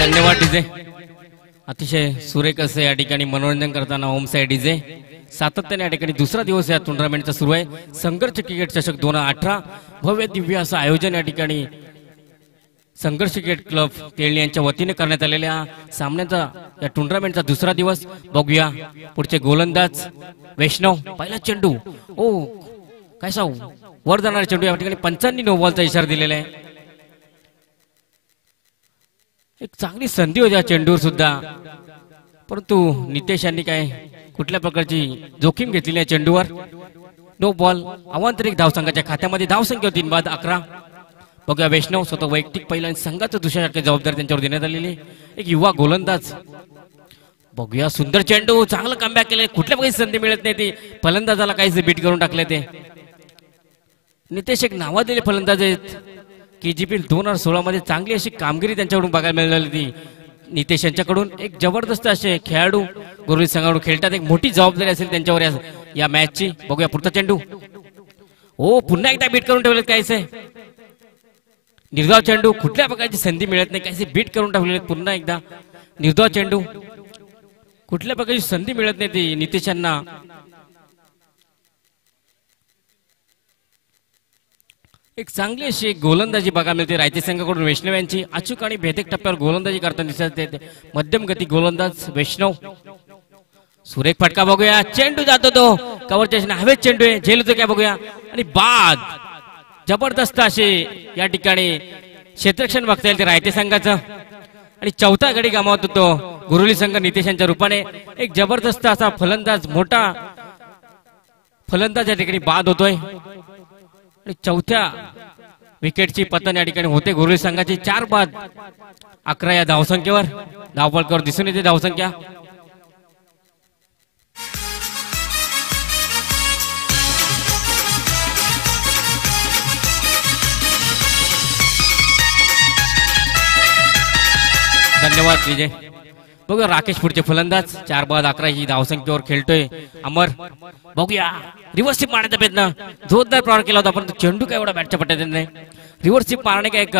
धन्यवाद डीजे. अतिशय सुरेख असे या ठिकाणी मनोरंजन करताना ओमसाई डीजे. सातत्याने या ठिकाणी दुसरा दिवस या टुर्नामेंटचा सुरू आहे. संघर्ष क्रिकेट चषक 2018 भव्य दिव्य असं आयोजन या ठिकाणी संघर्ष क्रिकेट क्लब तेळणी यांच्या वतीने करण्यात आलेल्या सामन्याचा या टुर्नामेंटचा दुसरा दिवस. बघूया पुढचे गोलंदाज वैष्णव. पहिला चेंडू ओ कैसा वर जाणारा चेंडू. या ठिकाणी पंचांनी नो बॉलचा इशारा दिलेला आहे. एक चांगली संधी होती या चेंडूवर सुद्धा, परंतु नितेश यांनी काय कुठल्या प्रकारची जोखीम घेतलेली आहे चेंडूवर. No ball. अवांतरिक धावसंघाच्या खात्यामध्ये धावसंख्या 3 बाद 11. बघूया वैष्णव स्वतः वैयक्तिक पहिला संघाचं दुसऱ्या जबाबदारी त्यांच्यावर देण्यात आलेली. एक युवा गोलंदाज. बघूया सुंदर चेंडू. चांगलं कमबॅक केलं. कुठल्या काही संधी मिळत नाही ती फलंदाजाला काहीच बीट करून टाकले ते. नितेश एक नावाजलेले फलंदाज आहेत. KGP 2016 मध्ये चांगली अशी कामगिरी त्यांच्याकडून बघायला मिळाली ती नितेश यांच्याकडून. एक जबरदस्त असे खेळाडू गुरोली संघाकडून खेळतात. एक मोठी जबाबदारी असेल त्यांच्यावर या मॅचची. बघूया पुढचा चेंडू. ओ पुन्हा एकदा बीट करून ठेवले कायच. निर्धाव चेंडू, कुठल्या प्रकारची संधी मिळत नाही, काही बीट करून टाकलेले. पुन्हा एकदा निर्धाव चेंडू, कुठल्या प्रकारची संधी मिळत नाही ती नितेशांना. एक चांगली अशी गोलंदाजी बघायला मिळते रायते संघाकडून. वैष्णव यांची अचूक आणि भेदक टप्प्यावर गोलंदाजी करताना दिसत आहेत. मध्यम गती गोलंदाज वैष्णव. सुरेख फटका बघूया, चेंडू जातो तो कव्हरच्या हवेत, चेंडू आहे, झेल होतो काय बघूया आणि बाद. जबरदस्त असे या ठिकाणी क्षेत्ररक्षण बघता येईल ते रायते संघाचं. आणि चौथा गडी गमावत होतो गुरुली संघ नितेशांच्या रूपाने. एक जबरदस्त असा फलंदाज, मोठा फलंदाज या ठिकाणी बाद होतोय. आणि चौथ्या विकेटची पतन या ठिकाणी होते गुरुली संघाची. 4 बाद 11 या धावसंख्येवर. धावफलकावर दिसून येते धावसंख्या. धन्यवाद विजय. बघूया राकेश पुढचे फलंदाज. 4 बाद 11 ही धावसंख्येवर खेळतोय अमर. बघूया रिव्हर्स स्वीप मारण्याचा प्रयत्न जोरदार प्रहार केला होता, परंतु चेंडू काय एवढा बॅटच्या पट्ट्यात नाही. रिव्हर्स स्वीप मारणे काय एक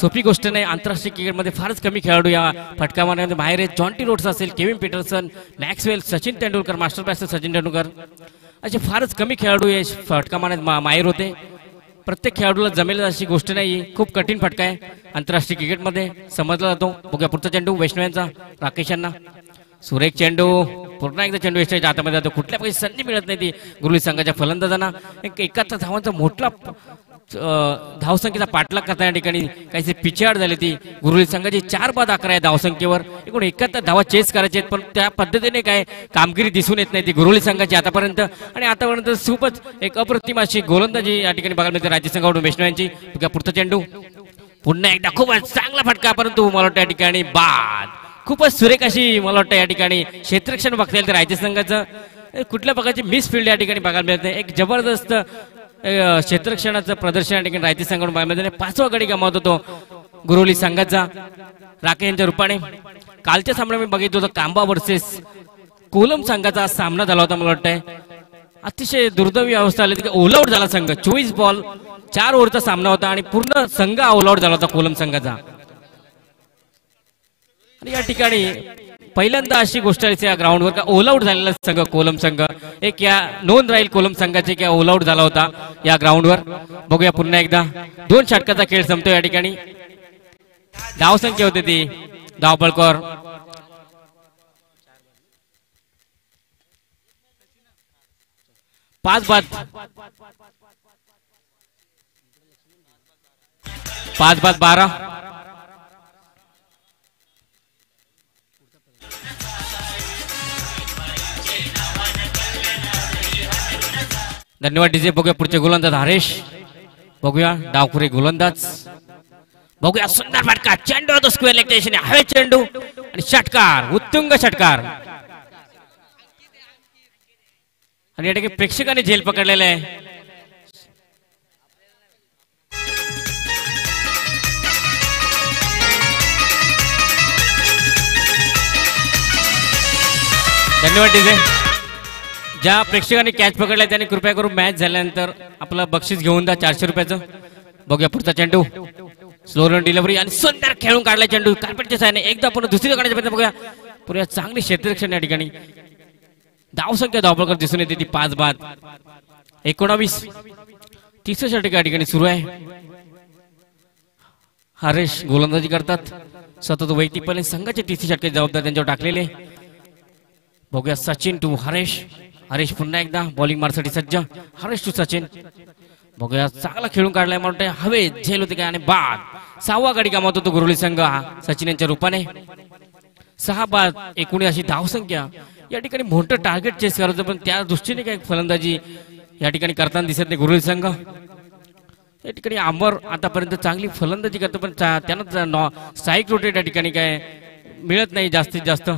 सोपी गोष्ट नाही. आंतरराष्ट्रीय क्रिकेटमध्ये फारच कमी खेळाडू या फटका मारण्यामध्ये बाहेर आहेत. जॉन्टी रोड्स असेल, Kevin Pietersen, Maxwell, Sachin Tendulkar, master blaster Sachin Tendulkar असे फारच कमी खेळाडू या फटका मारण्यात माहीर होते. प्रत्येक खेळाडूला जमेल अशी गोष्ट नाही. खूप कठीण फटका आहे आंतरराष्ट्रीय क्रिकेटमध्ये समजला जातो. बघूया पुढचा चेंडू वैष्णव यांचा राकेश यांना. सुरेख चेंडू, पुन्हा एकदा चेंडू वैष्णवच्या हातामध्ये जातो. कुठल्या पैकी संधी मिळत नाही ती गुरुली संघाच्या फलंदाजांना. 71 धावांचा मोठा धावसंख्येचा पाठलाग करता या ठिकाणी काहीसे पिछाड झाली ती गुरुली संघाची. 4 बाद 11 या धावसंख्येवर. एकूण 71 धावा चेस करायचे आहेत, पण त्या पद्धतीने काय कामगिरी दिसून येत नाही ती गुरुली संघाची आतापर्यंत. आणि आतापर्यंत खूपच एक अप्रतिम अशी गोलंदाजी या ठिकाणी बघायला मिळते राज्य संघाकडून वैष्णव यांची. पुढचा चेंडू, पुन्हा एकदा खूपच चांगला फटका, परंतु मला वाटतं या ठिकाणी बाद. खूपच सुरेख अशी मला वाटतं या ठिकाणी क्षेत्ररक्षण बघता येईल राज्य संघाचं. कुठल्या प्रकारची मिस फील्ड या ठिकाणी बघायला मिळते. एक जबरदस्त क्षेत्ररक्षणाचं प्रदर्शन या ठिकाणी रायते संघाकडून बघायला मिळते. 5वा गडी गमावत होतो गुरुली संघाचा राकेश यांच्या रूपाने. कालच्या सामन्यात मी बघितलं होतं कांबा वर्सेस कोलम संघाचा सामना झाला होता. मला वाटतंय अतिशय दुर्दैवी अवस्था आली की ऑल आउट झाला संघ. 24 बॉल 4 ओव्हरचा सामना होता आणि पूर्ण संघ ऑल आउट झाला होता कोलम संघाचा. आणि या ठिकाणी पहिल्यांदा अशी गोष्ट आहे या ग्राउंडवर का ऑल आउट झालेला संघ कोलम संघ. एक या नोंद राहील कोलम संघाची की ऑल आउट झाला होता या ग्राउंडवर. बघूया पुन्हा एकदा 2 षटकाचा खेळ संपतो या ठिकाणी. धावसंख्या होती ती धावफलकावर 5 बाद 12. धन्यवाद डीजे. बघूया पुढचे गोलंदाज हरेश. बघूया डावखुरी गोलंदाज. बघूया सुंदर फटका, चेंडू होतो स्क्वेअर लेग दिशेने, हवे चेंडू आणि षटकार, उत्तुंग षटकार. आणि या ठिकाणी प्रेक्षकांनी झेल पकडलेला आहे. धन्यवाद डीजे. ज्या प्रेक्षकांनी कॅच पकडला त्यांनी कृपया करून मॅच झाल्यानंतर आपलं बक्षीस घेऊन द्या 400 रुपयाचं. बघूया पुढचा चेंडू, स्लो रन डिलिव्हरी आणि सुंदर खेळून काढला चेंडू कार्पेटच्या साहाय्याने. एकदा पुन्हा दुसरी काढण्याचा प्रयत्न. बघूया पुन्हा चांगली क्षेत्ररक्षण या ठिकाणी. धावसंख्या धावफलकावर दिसून येते ती 5 बाद 19. 30 षटक या ठिकाणी सुरू आहे. हरेश गोलंदाजी करतात. सतत वैयक्तिकपणे संघाचे 30 षटके जबाबदार त्यांच्यावर टाकलेले. बघूया सचिन टू हरेश. हरेश पुन्हा एकदा बॉलिंग मारसाठी सज्ज. हरेश टू सचिन. बघूया चांगला खेळून काढलाय म्हणते, हवे झेल होते काय आणि बाद. 6वा गडी गमावतो तो गुरुली संघ सचिन यांच्या रूपाने. 6 बाद 19 अशी धावसंख्या. या ठिकाणी मोठं टार्गेट चेस करायचं, पण त्या दृष्टीने काही फलंदाजी या ठिकाणी करताना दिसत नाही गुरुली संघ. या ठिकाणी आंबर आतापर्यंत चांगली फलंदाजी करतो, पण त्यांना स्ट्राईक रोटेट या ठिकाणी काय मिळत नाही जास्तीत जास्त.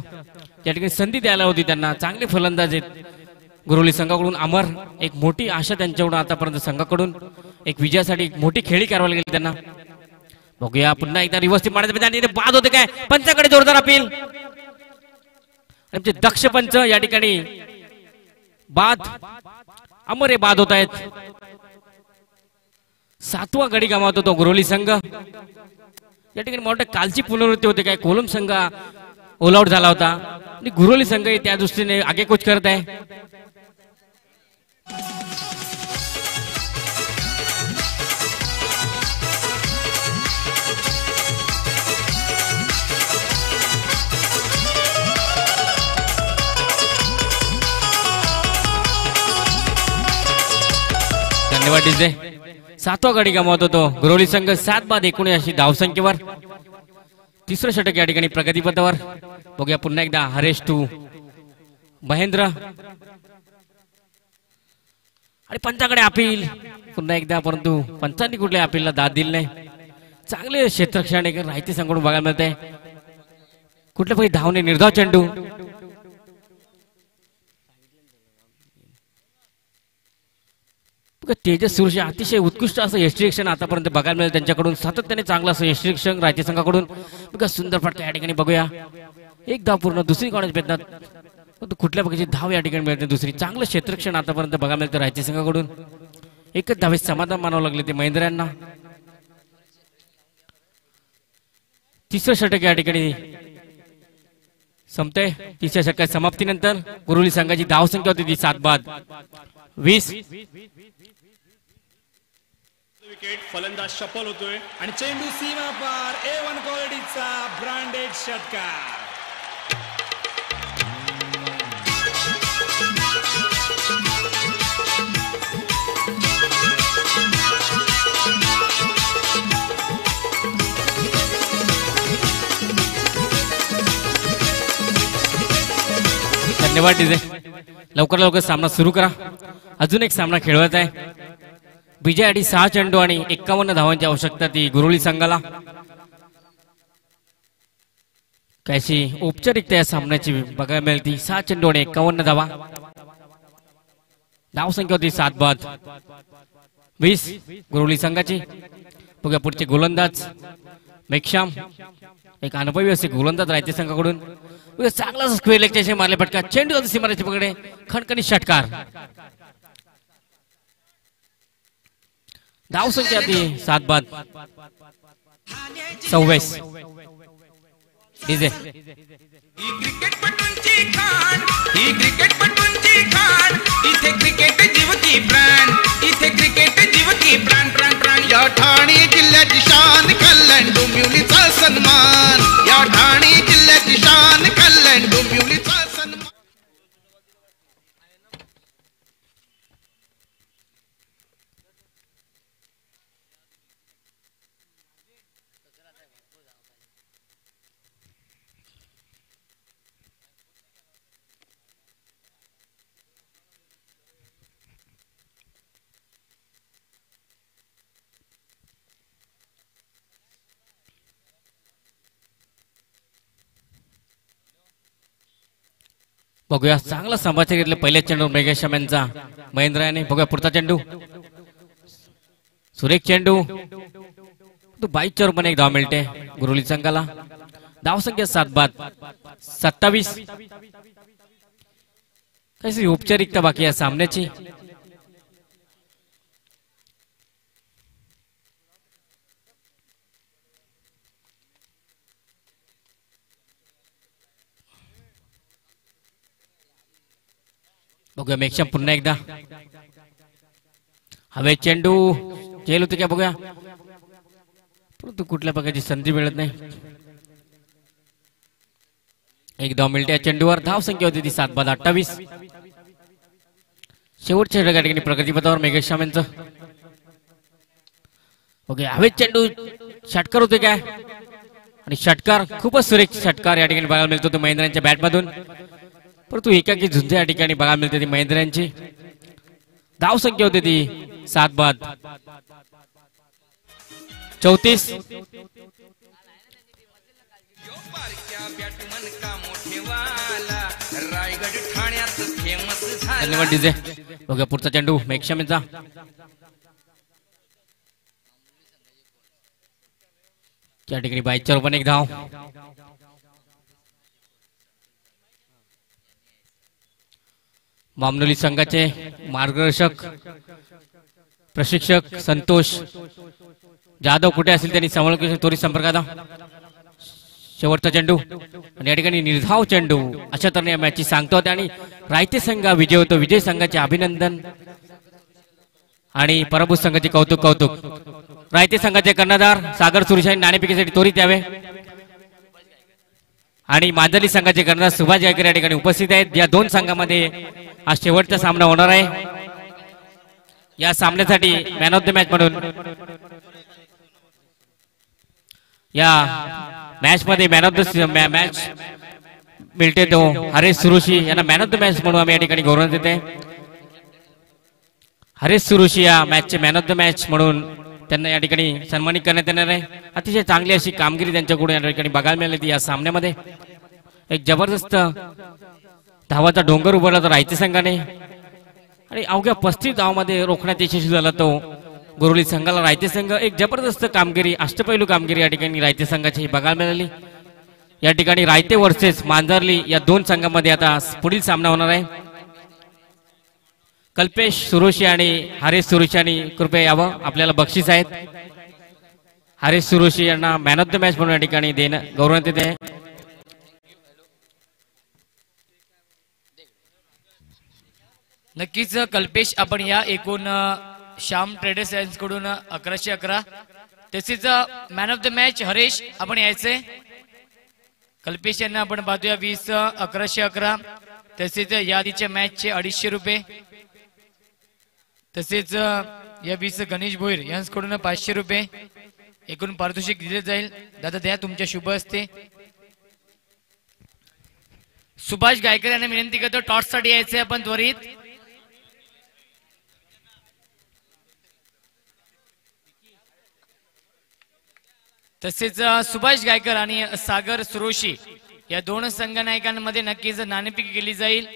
या ठिकाणी संधी द्यायला होती त्यांना. चांगले फलंदाज आहेत गुरुली संघाकडून. अमर एक मोठी आशा त्यांच्याकडून आतापर्यंत संघाकडून. एक विजयासाठी एक मोठी खेळी करावी लागेल त्यांना. बघूया पुन्हा एकदा रिव्हर्स मारण्याचा बाद होते काय. पंचाकडे जोरदार अपील. दक्ष पंच या ठिकाणी बाद. अमर हे बाद होत आहेत. 7वा गडी गमावतो तो गुरोली संघ. या ठिकाणी मोठ्या कालची पुनरावृत्ती होते काय कोलम संघ ऑल आउट झाला होता आणि गुरोली संघ त्या दृष्टीने आगेकूच करत आहे. धन्यवाद डीजे. 7वा गडी गमावतो तो गुरोली संघ 7/79 धावसंख्येवर. तिसरं षटक या ठिकाणी प्रगतीपथावर. बघूया पुन्हा एकदा हरेश टू महेंद्र आणि पंचाकडे अपील पुन्हा एकदा, परंतु पंचांनी कुठल्या अपीलला दाद दिली नाही. चांगले क्षेत्ररक्षण राहते संघाकडून बघायला मिळते. कुठल्या पण धावणे निर्धाव चेंडू. तेजस सुरक्षा अतिशय उत्कृष्ट असं यष्टिरक्षण आतापर्यंत बघायला मिळेल त्यांच्याकडून. सातत्याने चांगलं असं यष्टिरक्षण राहते संघाकडून. सुंदर फटका या ठिकाणी बघूया. एक धाव पूर्ण दुसरी कॉलेज भेटतात, परंतु कुठल्या प्रकारची धाव या ठिकाणी मिळते दुसरी. चांगलं क्षेत्ररक्षण आतापर्यंत बघायला मिळतं राहते संघाकडून. एकच धावेत समाधान मानावं लागले ते महेंद्र यांना. तिसरं षटक या ठिकाणी संपते. तिसऱ्या षटकाच्या समाप्तीनंतर गुरुली संघाची धाव संख्या होती ती 7/20. विकेट फलंदाज सफल होतोय आणि चेंडू सीमा पार A1 क्वालिटीचा ब्रँडेड षटकार. धन्यवाद डीजे. लवकर लवकर सामना सुरू करा. अजून एक सामना खेळवत आहे. विजयासाठी 6 चेंडू आणि 51 धावांची आवश्यकता ती गुरुली संघाला. कशी औपचारिकता या सामन्याची बघायला मिळते. 6 चेंडू आणि 51 धावा. धाव संख्या होती 7/20 गुरुली संघाची. बघा पुढचे गोलंदाज मेक्षाम, एक अनुभवी असे गोलंदाज राहते संघाकडून. चांगला स्क्वेअर लेगच्या मारले फटका. चेंडू सीमारेषे पकडे खणखणी षटकार. धाव संख्या ती 7/26 डीजे. ही क्रिकेटपटूंची खाण, ही क्रिकेटपटूंची खाण. इथे क्रिकेट जीव की प्राण, इथे क्रिकेट जीव की प्राण प्राण प्राण. या ठाणे जिल्ह्याची शान कल्याण डोंबिवलीचा सन्मान. या ठाणे जिल्ह्याची शान कल्याण डोंबिवलीचा सन्मान. बघूया चांगला समाचार घेतलं पहिल्या चेंडू मेघेश्याम यांचा महेंद्र याने. बघूया पुढचा चेंडू सुरेख चेंडू. तो 22 पण एक धाव मिळते गुरुली संघाला. धाव संख्या 7/27. काही औपचारिकता बाकी या सामन्याची. बघूया मेक्षाम पुन्हा एकदा हवे चेंडू जेल होते क्या बघूया, परंतु कुठल्या प्रकारची संधी मिळत नाही. एक धाव मिळते या चेंडूवर. धाव संख्या होती ती 7/28. शेवटच्या ठिकाणी प्रगतीपथावर मेघेश्याम यांचं. ओके हवे चेंडू षटकार होते काय आणि षटकार खूपच सुरेख षटकार या ठिकाणी बघायला मिळतो तो महेंद्रांच्या बॅटमधून, परंतु एकाकी झुंज या ठिकाणी बघायला मिळते ती महेंद्रांची. धाव संख्या होती ती 7/34. धन्यवाद डीजे. बघा पुढचा चेंडू मेघश्याम यांचा. त्या ठिकाणी 22 पण एक धाव. मामनोली संघाचे मार्गदर्शक प्रशिक्षक संतोष जाधव कुठे असेल त्यांनी समोर त्वरित संपर्कात शेवटचा चेंडू आणि या ठिकाणी निर्धाव चेंडू अशा तऱ्हेने या मॅचची सांगतो होते आणि रायते संघ विजय होतो. विजय संघाचे अभिनंदन आणि पराभूत संघाचे कौतुक कौतुक. रायते संघाचे कर्णधार सागर सुरेश नाणेफेकीसाठी त्वरित यावे आणि मांजरली संघाचे कर्णधार सुभाष गायकर या ठिकाणी उपस्थित आहेत. या दोन संघामध्ये आज शेवटचा सामना होणार आहे. या सामन्यासाठी मॅन ऑफ द मॅच म्हणून या मॅच मध्ये मॅन ऑफ द मॅच मिळते तो हरेश सुरुशी यांना मॅन ऑफ द मॅच म्हणून आम्ही या ठिकाणी गौरव देते. हरेश सुरुशी या मॅचचे मॅन ऑफ द मॅच म्हणून त्यांना या ठिकाणी सन्मानित करण्यात येणार आहे. अतिशय चांगली अशी कामगिरी त्यांच्याकडून या ठिकाणी बघायला मिळाली. या सामन्यामध्ये एक जबरदस्त धावाचा डोंगर उभारला तर रायते संघाने आणि अवघ्या 35 धावामध्ये रोखण्यात यशस्वी झाला तो गोरुली संघाला. रायते संघ एक जबरदस्त कामगिरी अष्टपैलू कामगिरी या ठिकाणी रायते संघाची बघायला मिळाली. या ठिकाणी रायते वर्सेस मांजरली या दोन संघांमध्ये आता पुढील सामना होणार आहे. कल्पेश सुरोशी आणि हरेश सुरोशी यांनी कृपया यावं. आपल्याला बक्षीस आहेत. हरेश सुरोशी यांना मॅन ऑफ द मॅच म्हणून या ठिकाणी देणं गौरव देते. नक्कीच कल्पेश आपण या एकूण श्याम ट्रेडर्स यांच्याकडून 1111 तसेच man of the match Haresh आपण यायचंय. कल्पेश यांना आपण पाहतोया 20 1111 तसेच या आधीच्या मॅचचे 250 रुपये तसेच या 20 गणेश भोईर यांच्याकडून 500 रुपये एकूण पारितोषिक दिले जाईल. दादा द्या तुमच्या शुभ हस्ते. सुभाष गायकर यांना विनंती करतो टॉस साठी यायचंय आपण त्वरित. तसेच सुभाष गायकर आणि सागर सुरोशी या दोन संघ नायकांमध्ये नक्कीच नाणेफेक केली जाईल.